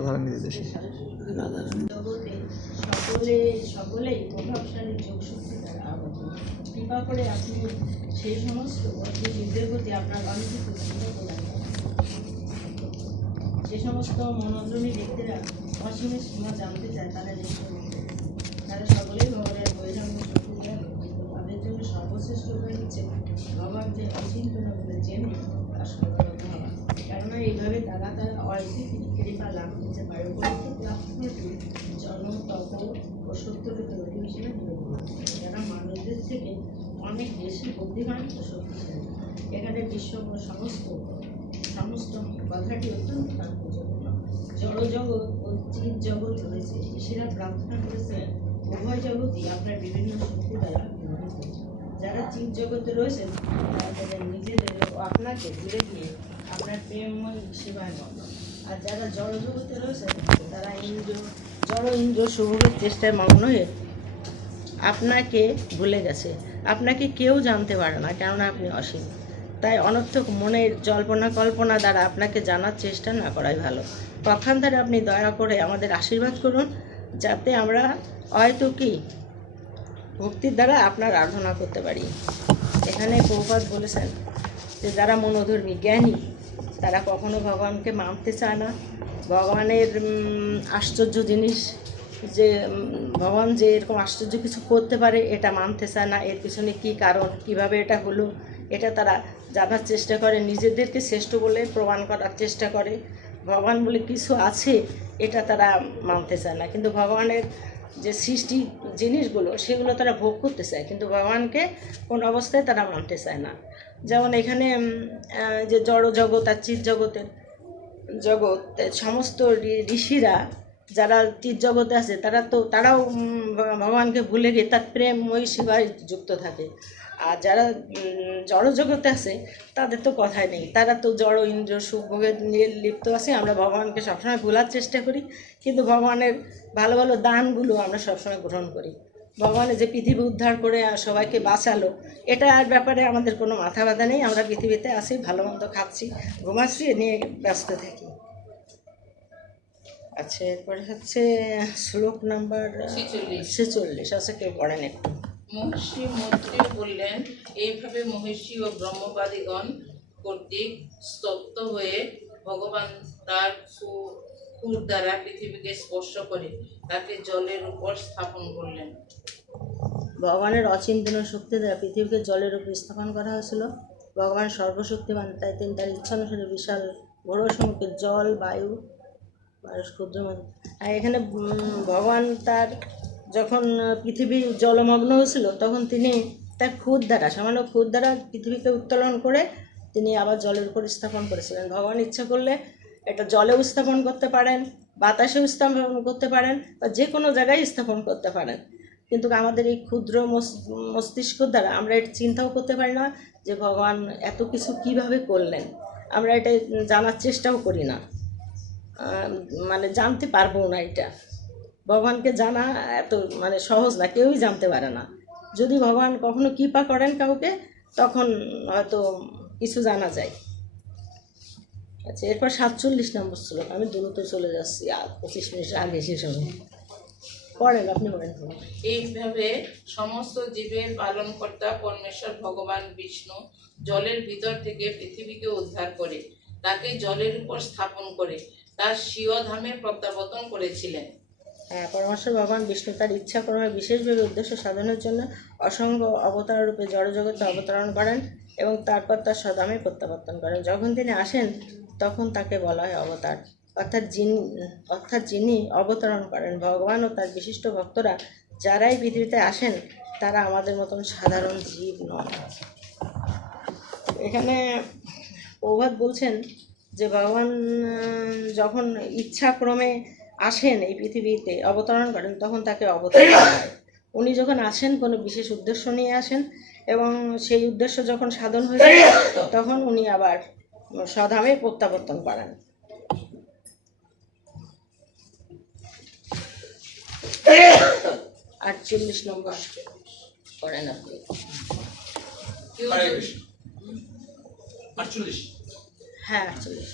রাধারানী দেশে সকলেই প্রভাবশালী যোগশক্তি দ্বারা আবদ্ধ। কৃপা করে আপনি সেই সমস্ত জীবদের প্রতি আপনার অনিশ্চিত চিন্তা প্রদান করেন। যে সমস্ত মনোদ্রমী ব্যক্তিরা অসীমের সীমা জানতে চায় তারা নিশ্চয় তারা সকলেই ভগবানের বৈরাগ্য শক্তি দ্বারা গঠিত। তাদের জন্য সর্বশ্রেষ্ঠ উপায় হচ্ছে ভগবানকে অচিন্তন বলে জেনে তার সর্বগত হওয়া। কেননা এইভাবে তারা অর্থিক কৃপা লাভ করতে পারে। জন্ম তপ ও সত্যকে তৈরি হিসেবে যারা মানুষদের থেকে অনেক বেশি বুদ্ধিমান ও শক্তিশালী। এখানে বিশ্ব সমস্ত কথাটি অত্যন্ত তাৎপর্যপূর্ণ। জড়জগৎ ও চিৎ জগৎ রয়েছে। ঋষিরা প্রার্থনা করেছেন উভয় জগৎই আপনার বিভিন্ন শক্তি দ্বারা বিভাজিত। যারা চিৎ জগতে রয়েছেন তারা তাদের নিজেদের ও আপনাকে জুড়ে দিয়ে আপনার প্রেমময় সেবায় মত। আর যারা জড় জগতে রয়েছেন তারা জড় ইন্দ্র সুভোগের চেষ্টায় মগ্ন হয়ে আপনাকে ভুলে গেছে। আপনাকে কেউ জানতে পারে না, কেননা আপনি অসীম। তাই অনর্থক মনের জল্পনা কল্পনা দ্বারা আপনাকে জানার চেষ্টা না করাই ভালো। পক্ষান্তরে আপনি দয়া করে আমাদের আশীর্বাদ করুন, যাতে আমরা হয়তো কি ভক্তির দ্বারা আপনার আরাধনা করতে পারি। এখানে প্রভুপাদ বলেছেন যে যারা মনোধর্মী জ্ঞানী তারা কখনো ভগবানকে মানতে চায় না। ভগবানের আশ্চর্য জিনিস যে ভগবান যে এরকম আশ্চর্য কিছু করতে পারে এটা মানতে চায় না। এর পিছনে কী কারণ, কিভাবে এটা হলো, এটা তারা জানার চেষ্টা করে, নিজেদেরকে শ্রেষ্ঠ বলে প্রমাণ করার চেষ্টা করে। ভগবান বলে কিছু আছে এটা তারা মানতে চায় না। কিন্তু ভগবানের যে সৃষ্টি জিনিসগুলো সেগুলো তারা ভোগ করতে চায়, কিন্তু ভগবানকে কোন অবস্থায় তারা মানতে চায় না। যেমন এখানে যে জড় জগৎ আর চিৎ জগতের জগৎ, সমস্ত ঋষিরা যারা চিৎ জগতে আছে তারাও ভগবানকে ভুলে গিয়ে তার প্রেমময়ী সেবায় যুক্ত থাকে। আর যারা জড় জগতে আছে তাদের তো কথাই নেই, তারা তো জড় ইন্দ্র সুখভোগে নিয়ে লিপ্ত আছে। আমরা ভগবানকে সবসময় ভোলার চেষ্টা করি, কিন্তু ভগবানের ভালো ভালো দানগুলো আমরা সবসময় গ্রহণ করি। ভগবানের যে পৃথিবী উদ্ধার করে সবাইকে বাঁচালো, এটার ব্যাপারে আমাদের কোনো মাথা ব্যথা নেই। আমরা পৃথিবীতে আছি, ভালো মন্দ খাচ্ছি, ঘুমাচ্ছি, এ নিয়ে ব্যস্ত থাকি। আচ্ছা, এরপরে হচ্ছে শ্লোক নাম্বার 46। আচ্ছা, কেউ পড়েন একটু। মহর্ষি মৈত্রী বললেন, এইভাবে মহর্ষি ও ব্রহ্মবাদীগণ কর্তৃক স্তব্ধ হয়ে ভগবান তার খুর দ্বারা পৃথিবীকে স্পর্শ করে তাকে জলের উপর স্থাপন করলেন। ভগবানের অচিন্তনীয় শক্তি দ্বারা পৃথিবীকে জলের উপর স্থাপন করা হয়েছিল। ভগবান সর্বশক্তিমান, তাই তিনি তার ইচ্ছা অনুসারে বিশাল ঘোর সমুখে জল, বায়ু, মানুষ, ক্ষুদ্র মানুষ। আর এখানে ভগবান তার যখন পৃথিবী জলমগ্ন হয়েছিল তখন তিনি তার খুদ দ্বারা, সামান্য খুদ দ্বারা পৃথিবীকে উত্তোলন করে তিনি আবার জলের উপর স্থাপন করেছিলেন। ভগবান ইচ্ছা করলে এটা জলেও স্থাপন করতে পারেন, বাতাসেও স্থাপন করতে পারেন, বা যে কোনো জায়গায় স্থাপন করতে পারেন। কিন্তু আমাদের এই ক্ষুদ্র মস্তিষ্ক দ্বারা আমরা এটা চিন্তাও করতে পারি না যে ভগবান এত কিছু কিভাবে করলেন। আমরা এটা জানার চেষ্টাও করি না, মানে জানতে পারবো না। এটা ভগবানকে জানা এত সহজ না, কেউই জানতে পারে না। যদি ভগবান কখনো কৃপা করেন কাউকে, তখন হয়তো কিছু জানা যায়। আচ্ছা, এরপর 47 নম্বর শ্লোক। আমি দ্রুত চলে যাচ্ছি, আর 25 মিনিট আগে শেষ হবে। পড়েন, আপনি পড়েন। এইভাবে সমস্ত জীবের পালনকর্তা পরমেশ্বর ভগবান বিষ্ণু জলের ভিতর থেকে পৃথিবীকে উদ্ধার করে তাকে জলের উপর স্থাপন করে তার স্বীয় ধামে প্রত্যাবর্তন করেছিলেন। হ্যাঁ, পরমেশ্বর ভগবান বিষ্ণু তার ইচ্ছাক্রমে বিশেষভাবে উদ্দেশ্য সাধনের জন্য অসংখ্য অবতার রূপে জড়জগতে অবতরণ করেন এবং তারপর তার স্বধামে প্রত্যাবর্তন করেন। যখন তিনি আসেন তখন তাকে বলা হয় অবতার, অর্থাৎ যিনি অবতরণ করেন। ভগবান ও তার বিশিষ্ট ভক্তরা যারাই পৃথিবীতে আসেন তারা আমাদের মতন সাধারণ জীব নন। এখানে প্রভাত বলছেন যে ভগবান যখন ইচ্ছাক্রমে আসেন এই পৃথিবীতে অবতরণ করেন তখন তাকে অবতার করা হয়। উনি যখন আসেন কোনো বিশেষ উদ্দেশ্য নিয়ে আসেন, এবং সেই উদ্দেশ্য যখন সাধন হয়ে যায় তখন উনি আবার স্বধামে প্রত্যাবর্তন করেন। আর 48 নম্বর করেন আপনি। হ্যাঁ, 48।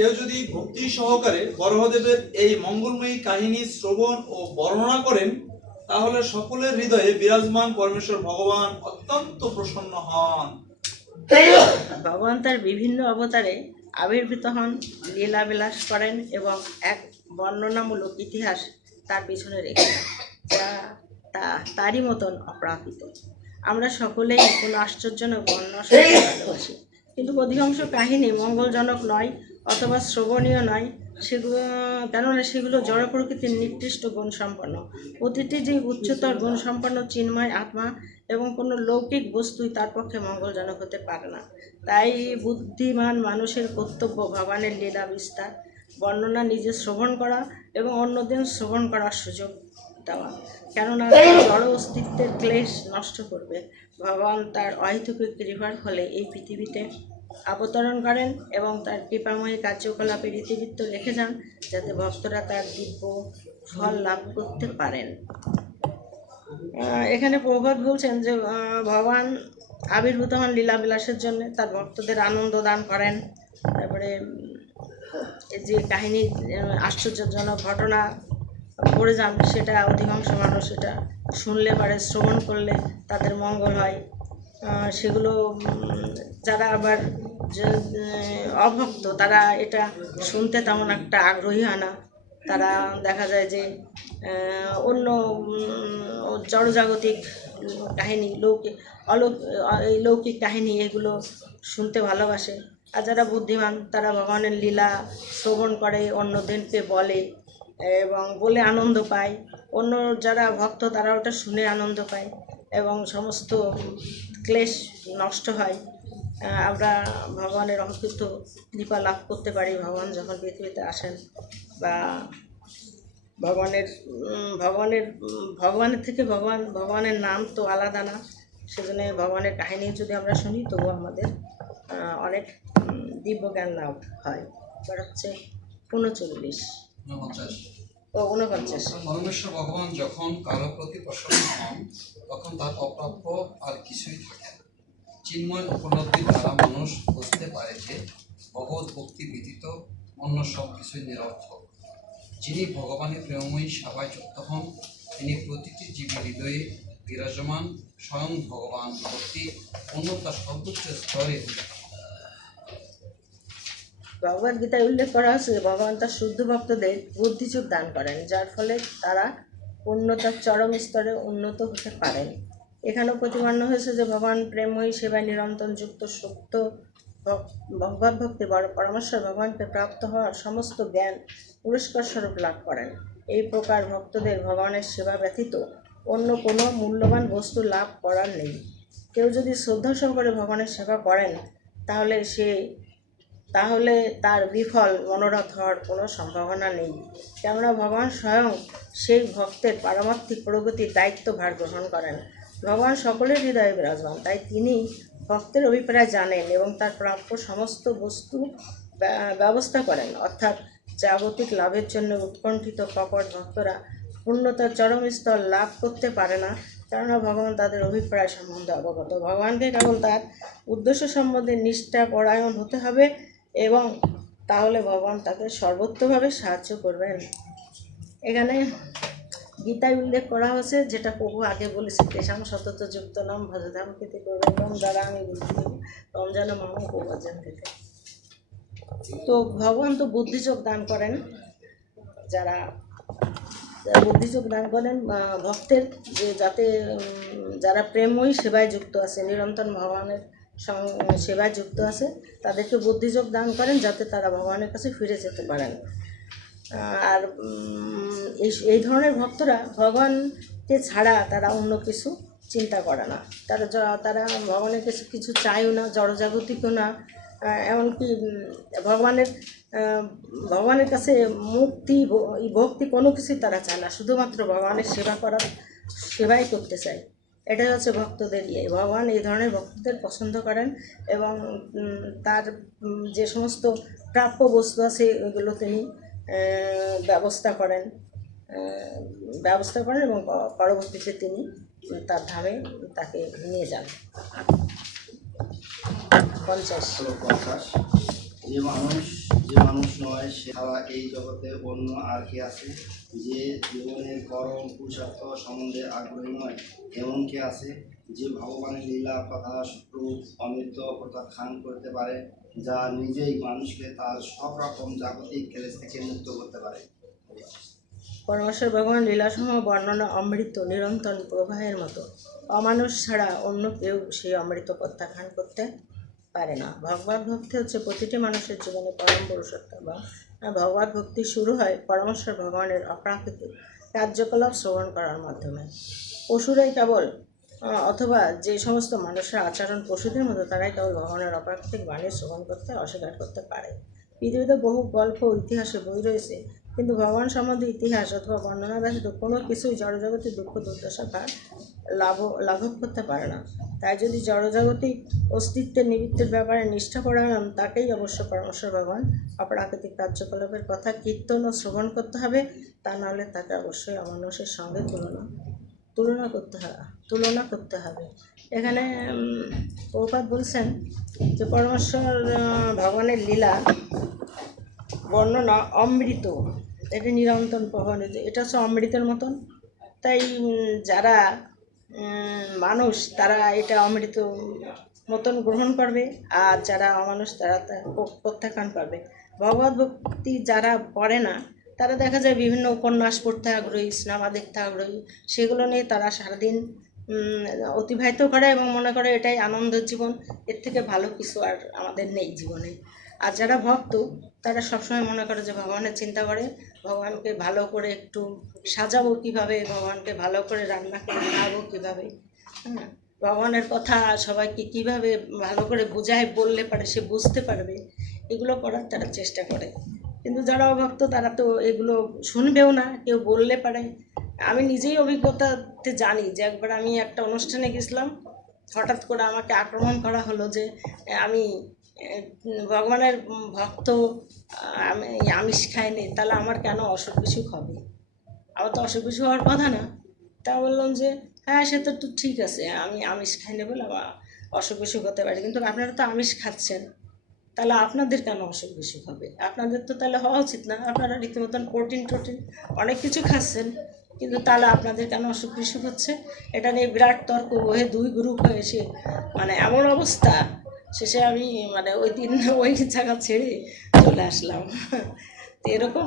কেউ যদি ভক্তি সহকারে বরাহদেবের এই মঙ্গলময়ী কাহিনী শ্রবণ ও বর্ণনা করেন, তাহলে সকলের হৃদয়ে বিরাজমান পরমেশ্বর ভগবান অত্যন্ত প্রসন্ন হন। ভগবান তার বিভিন্ন অবতারে আবির্ভূত হন, লীলা বিলাস করেন এবং এক বর্ণনামূলক ইতিহাস তার পিছনে রেখেছেন, যা তারই মতন অপ্রাকৃত। আমরা সকলেই কোনো আশ্চর্যজনক বর্ণনা শুনতে ভালোবাসি, কিন্তু অধিকাংশ কাহিনী মঙ্গলজনক নয় অথবা শ্রবণীয় নয়, কেননা সেগুলো জড় প্রকৃতির নির্দিষ্ট গুণসম্পন্ন। প্রতিটি যে উচ্চতর গুণসম্পন্ন চিন্ময় আত্মা এবং কোনো লৌকিক বস্তুই তার পক্ষে মঙ্গলজনক হতে পারে না। তাই বুদ্ধিমান মানুষের কর্তব্য ভগবানের লীলা বিস্তার বর্ণনা নিজে শ্রবণ করা এবং অন্যদের শ্রবণ করার সুযোগ দেওয়া, কেননা জড় অস্তিত্বের ক্লেশ নষ্ট করবে। ভগবান তার অহেতুক কৃপার ফলে এই পৃথিবীতে অবতরণ করেন এবং তার কৃপাময়ী কার্যকলাপের ইতিবৃত্ত রেখে যান, যাতে ভক্তরা তার দিব্য ফল লাভ করতে পারেন। এখানে প্রভাত বলছেন যে ভগবান আবির্ভূত হন লীলাবিলাসের জন্য, তার ভক্তদের আনন্দ দান করেন। তারপরে যে কাহিনী আশ্চর্যজনক ঘটনা পড়ে যান, সেটা অধিকাংশ মানুষ এটা শুনলে পারে, শ্রবণ করলে তাদের মঙ্গল হয়। সেগুলো যারা আবার যে অভক্ত, তারা এটা শুনতে তেমন একটা আগ্রহী হয় না। তারা দেখা যায় যে অন্য জড়জাগতিক কাহিনী, এই লৌকিক কাহিনী এগুলো শুনতে ভালোবাসে। আর যারা বুদ্ধিমান তারা ভগবানের লীলা শ্রবণ করে, অন্যদেরকে বলে এবং বলে আনন্দ পায়। অন্য যারা ভক্ত তারা ওটা শুনে আনন্দ পায় এবং সমস্ত ক্লেশ নষ্ট হয়। আমরা ভগবানের অকৃত কৃপা লাভ করতে পারি ভগবান যখন পৃথিবীতে আসেন, বা ভগবানের থেকে ভগবানের নাম তো আলাদা না, সেজন্য ভগবানের কাহিনী যদি আমরা শুনি তবু আমাদের অনেক দিব্য জ্ঞান লাভ হয়। এবার হচ্ছে 39 ও 49। পরমেশ্বর ভগবান যখন কারো প্রতি প্রসন্ন হন, তখন তার অপ্রাপ্য আর কিছুই থাকে না। চিন্ময় উপলব্ধির দ্বারা মানুষ বুঝতে পারে যে ভগবত ভক্তি ব্যতীত অন্য সব কিছুই নিরর্থক। যিনি ভগবানের প্রেমময়ী সেবায় যুক্ত হন, তিনি প্রতিটি জীবের হৃদয়ে বিরাজমান স্বয়ং ভগবান ভক্তি অন্যতার সর্বোচ্চ স্তরে। ভগবদ গীতায় উল্লেখ করা হচ্ছে যে ভগবান তার শুদ্ধ ভক্তদের বুদ্ধিযোগ দান করেন, যার ফলে তারা পূর্ণতার চরম স্তরে উন্নত হতে পারেন। এখানেও প্রতিপন্ন হয়েছে যে ভগবান প্রেমময়ী সেবায় নিরন্তর যুক্ত সত্য ভগবত ভক্তি পরমেশ্বর ভগবানকে প্রাপ্ত হওয়ার সমস্ত জ্ঞান পুরস্কার স্বরূপ লাভ করেন। এই প্রকার ভক্তদের ভগবানের সেবা ব্যতীত অন্য কোনো মূল্যবান বস্তু লাভ করার নেই। কেউ যদি শ্রদ্ধা সহকারে ভগবানের সেবা করেন, তাহলে তার বিফল মনোরথ হওয়ার কোনো সম্ভাবনা নেই, কেননা ভগবান স্বয়ং সেই ভক্তের পারমার্থিক প্রগতির দায়িত্বভার গ্রহণ করেন। ভগবান সকলের হৃদয়ে বিরাজমান, তাই তিনি ভক্তের অভিপ্রায় জানেন এবং তার প্রাপ্য সমস্ত বস্তু ব্যবস্থা করেন। অর্থাৎ জাগতিক লাভের জন্য উৎকণ্ঠিত কপট ভক্তরা পূর্ণতার চরম স্তর লাভ করতে পারে না, কেননা ভগবান তাদের অভিপ্রায় সম্বন্ধে অবগত। ভগবানকে কেবল তার উদ্দেশ্য সম্বন্ধে নিষ্ঠাপরায়ণ হতে হবে এবং তাহলে ভগবান তাকে সর্বোত্তভাবে সাহায্য করবেন। এখানে গীতায় উল্লেখ করা হয়েছে, যেটা প্রভু আগে বলেছে, তেষাম সতত যুক্ত নাম ভজধাম খেতে করবেন দ্বারা আমি বুদ্ধি দেব রমজান মাম উপভজন থেকে। তো ভগবান তো বুদ্ধিযোগ দান করেন, যারা বুদ্ধিযোগ দান করেন ভক্তের, যে যাতে যারা প্রেমময়ী সেবায় যুক্ত আছে, নিরন্তর ভগবানের সেবায় যুক্ত আছে, তাদেরকে বুদ্ধিযোগ দান করেন যাতে তারা ভগবানের কাছে ফিরে যেতে পারেন। আর এই ধরনের ভক্তরা ভগবানকে ছাড়া তারা অন্য কিছু চিন্তা করে না। তারা ভগবানের কাছে কিছু চায়ও না, জড়জাগতিকও না, এমনকি ভগবানের কাছে মুক্তি ভক্তি কোনো কিছুই তারা চায় না, শুধুমাত্র ভগবানের সেবাই করতে চায়। এটাই হচ্ছে ভক্তদের ভগবান এই ধরনের ভক্তদের পছন্দ করেন এবং তার যে সমস্ত প্রাপ্য বস্তু আছে ওইগুলো তিনি ব্যবস্থা করেন এবং পরবর্তীতে তিনি তার ধামে তাকে নিয়ে যান। 50 যে মানুষ নয় সে ছাড়া এই জগতে অন্য আর কি আছে? যে জীবনের পরম পুরুষার্থ সম্বন্ধে আগ্রহী নয় এমন কে আছে? যে ভগবানের লীলা কথা রূপ অমৃত প্রত্যাখ্যান করতে পারে, যা নিজেই মানুষকে তার সব রকম জাগতিক ক্লেশ থেকে মুক্ত করতে পারে। পরমেশ্বর ভগবান লীলাসমূহ বর্ণনা অমৃত নিরন্তর প্রবাহের মতো। অমানুষ ছাড়া অন্য কেউ সেই অমৃত প্রত্যাখ্যান করতে পারে না। ভগবত ভক্তি হচ্ছে প্রতিটি মানুষের জীবনে পরম পুরুষত্ব। এবং ভগবত ভক্তি শুরু হয় পরমেশ্বর ভগবানের অপ্রাকৃতিক কার্যকলাপ শ্রবণ করার মাধ্যমে। পশুরাই কেবল অথবা যে সমস্ত মানুষের আচরণ পশুদের মতো, তারাই কেবল ভগবানের অপ্রাকৃতিক বাণী শ্রবণ করতে অস্বীকার করতে পারে। পৃথিবীতে বহু গল্প ও ইতিহাসে বই রয়েছে, কিন্তু ভগবান সম্বন্ধে ইতিহাস অথবা বর্ণনা ব্যতীত কোনো কিছুই জড়জগতের দুঃখ দুর্দশা বা লাঘব করতে পারে না। তাই যদি জড়জাগতিক অস্তিত্বের নিমিত্তের ব্যাপারে নিষ্ঠাপরায়ণ, তাকেই অবশ্য পরমেশ্বর ভগবান অপ্রাকৃতিক কার্যকলাপের কথা কীর্তন ও শ্রবণ করতে হবে। তা নাহলে তাকে অবশ্যই অমানুষের সঙ্গে তুলনা করতে হবে। এখানে প্রভুপাদ বলছেন যে পরমেশ্বর ভগবানের লীলা বর্ণনা অমৃত, এটা নিরন্তর প্রভাব, এটা হচ্ছে অমৃতের মতন। তাই যারা মানুষ তারা এটা অমৃত মতন গ্রহণ করবে, আর যারা অমানুষ তারা তা প্রত্যাখ্যান করবে। ভগবত ভক্তি যারা করে না তারা দেখা যায় বিভিন্ন উপন্যাস পড়তে আগ্রহী, সিনেমা দেখতে আগ্রহী, সেগুলো নিয়ে তারা সারাদিন অতিবাহিত করে এবং মনে করে এটাই আনন্দের জীবন, এর থেকে ভালো কিছু আর আমাদের নেই জীবনে। আর যারা ভক্ত তারা সবসময় মনে করে যে ভগবানের চিন্তা করে, ভগবানকে ভালো করে একটু সাজাবো কীভাবে, ভগবানকে ভালো করে রান্না করে খাওয়াবো কীভাবে, ভগবানের কথা সবাইকে কীভাবে ভালো করে বোঝায় বললে পারে সে বুঝতে পারবে, এগুলো করার তারা চেষ্টা করে। কিন্তু যারা অভক্ত তারা তো এগুলো শুনবেও না, কেউ বললে পারে। আমি নিজেই অভিজ্ঞতাতে জানি যে একবার আমি একটা অনুষ্ঠানে গেছিলাম, হঠাৎ করে আমাকে আক্রমণ করা হলো যে আমি ভগবানের ভক্ত, আমি আমিষ খাইনি, তাহলে আমার কেন অসুখ বিসুখ হবে? আমার তো অসুখ বিসুখ হওয়ার কথা না। তা বললাম যে হ্যাঁ সে তো ঠিক আছে, আমি আমিষ খাইনি বলে আমার অসুখ বিসুখ হতে পারে, কিন্তু আপনারা তো আমিষ খাচ্ছেন, তাহলে আপনাদের কেন অসুখ বিসুখ হবে? আপনাদের তো তাহলে হওয়া উচিত না, আপনারা রীতিমতন প্রোটিন অনেক কিছু খাচ্ছেন, কিন্তু তাহলে আপনাদের কেন অসুখ বিসুখ হচ্ছে? এটা নিয়ে বিরাট তর্ক হয়ে দুই গ্রুপ হয়ে এসে মানে এমন অবস্থা, শেষে আমি মানে ওই দিন ওই জায়গা ছেড়ে চলে আসলাম। তো এরকম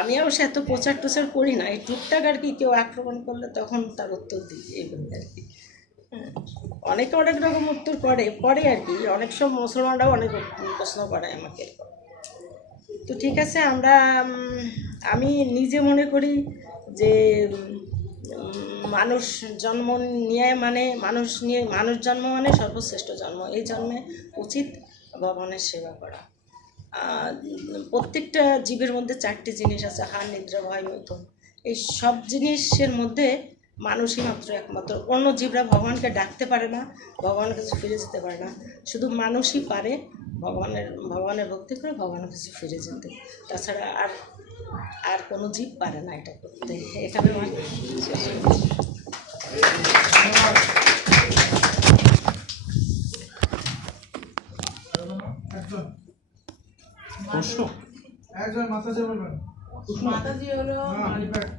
আমি অবশ্য এত প্রচার টোচার করি না, এই টুকটাক আর কি কেউ আক্রমণ করলে তখন তার উত্তর দিই এইভাবে আর কি। অনেকে অনেক রকম উত্তর করে আর কি, অনেক সব মুসলমানরাও অনেক প্রশ্ন করে আমাকে। তো ঠিক আছে, আমি নিজে মনে করি যে মানুষ জন্ম নিয়ে মানে মানুষ জন্ম মানে সর্বশ্রেষ্ঠ জন্ম। এই জন্মে উচিত ভগবানের সেবা করা। প্রত্যেকটা জীবের মধ্যে 4টি জিনিস আছে, আহার, নিদ্রা, ভয়, মৈথুন। এই সব জিনিসের মধ্যে মানুষই মাত্র একমাত্র, অন্য জীবরা ভগবানকে ডাকতে পারে না, ভগবানের কাছে ফিরে যেতে পারে না। শুধু মানুষই পারে ভগবানের ভক্তি করে ভগবানের কাছে ফিরে যেতে, তাছাড়া আর কোনো জীব পারে না এটা করতে। এখানে আমার প্রশ্ন একজন মাতাজি বলবেন। মাতাজি হলো